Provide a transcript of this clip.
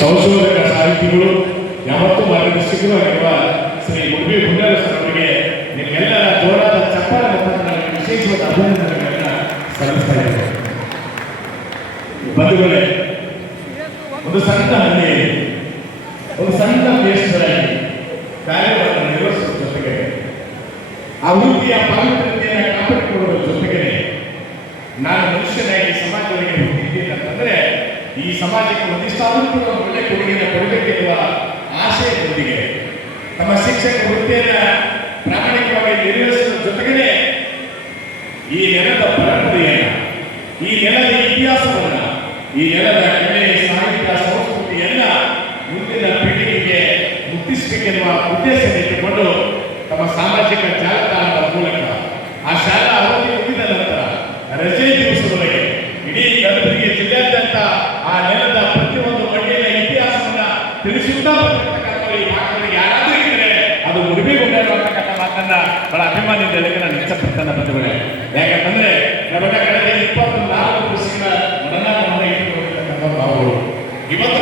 ಸಂಶೋಧಕ ಸಾಹಿತಿಗಳು ಯಾವತ್ತೂ ಮಾರ್ಗದರ್ಶಕರು ಆಗಿರುವ ಶ್ರೀ ಮುರ್ಬಿ ಹುಂಡಾರ ಸರ್ ಅವರಿಗೆ ನಿಮ್ಮೆಲ್ಲರ ಜೋರಾದ ಚಪ್ಪಾಳ ಮತ್ತು ನನಗೆ ವಿಶೇಷವಾದ ಅಭಿನಂದನೆಗಳನ್ನು ಸಲ್ಲಿಸ್ತಾ ಇದ್ದೇನೆ. ಬಂಧುಗಳೇ, ಒಂದು ಸಣ್ಣ ಹಳ್ಳಿಯಲ್ಲಿ ಒಂದು ಸಣ್ಣ ದೇಶದಲ್ಲಿ ಕಾರ್ಯವನ್ನು ನಿರ್ವಹಿಸುವ ಜೊತೆಗೆ ಆ ವೃತ್ತಿಯ ಪಾವಿತ್ರ್ಯತೆಯನ್ನು ಕಾಪಾಡಿಕೊಳ್ಳುವ ಜೊತೆಗೆ ನಾನು ಮನುಷ್ಯನಾಗಿ ಸಮಾಜಗಳಿಗೆ ಹುಟ್ಟಿದ್ದೇನೆ ಅಂತಂದ್ರೆ ಈ ಸಮಾಜಕ್ಕೆ ಒಂದಿಷ್ಟಾದರೂ ಒಳ್ಳೆ ಕೊಡುಗೆಯನ್ನು ಕೊಡಬೇಕೆನ್ನುವ ಆಶಯದೊಂದಿಗೆ ತಮ್ಮ ಶಿಕ್ಷಕ ವೃತ್ತಿಯನ್ನು ಪ್ರಾಮಾಣಿಕವಾಗಿ ನಿರ್ವಹಿಸುವ ಜೊತೆಗೇ ಈ ನೆಲದ ಪರಂಪರೆಯನ್ನ, ಈ ನೆಲದ ಇತಿಹಾಸವನ್ನ, ಈ ನೆಲದ ಕಲೆ, ಸಾಹಿತ್ಯ, ಸಂಸ್ಕೃತಿಯನ್ನ ಮುಂದಿನ ಪೀಳಿಗೆಗೆ ಮುಟ್ಟಿಸಬೇಕೆನ್ನುವ ಉದ್ದೇಶ ಇಟ್ಟುಕೊಂಡು ತಮ್ಮ ಸಾಮಾಜಿಕ ಜಾಲತಾಣದ ಮೂಲಕ ಆ ಶಾಲಾ ಅವಧಿ ಮುಗಿದ ನಂತರ ರಜೆ ದಿವಸದೊಳಗೆ ಇಡೀ ಕಲಬುರಗಿ ಜಿಲ್ಲೆಯಾದ್ಯಂತ ಆ ನೆಲದ ಪ್ರತಿಯೊಂದು ಮಣ್ಣಿನ ಇತಿಹಾಸವನ್ನ ತಿಳಿಸುತ್ತಾ ಬರ್ತಕ್ಕಂಥ ಈ ಮಾತುಗಳಿಗೆ ಯಾರಾದರೂ ಇದ್ದರೆ ಅದು ಮುರುಬಿ ಗುಂಡಾರು ಅಂತಕ್ಕಂಥ ಮಾತನ್ನ ಬಹಳ ಅಭಿಮಾನದಿಂದ ಹೇಳಕ್ಕೆ ನಾನು ಇಷ್ಟಪಡ್ತೇನೆ ಬಂಧುಗಳೇ. ಯಾಕಂತಂದ್ರೆ ನಮಗೆ ಕಳೆದ 24 ವರ್ಷಗಳ ಮನನ ಇಟ್ಟುಕೊಂಡಿರ್ತಕ್ಕಂಥ ನಾವು ಇವತ್ತು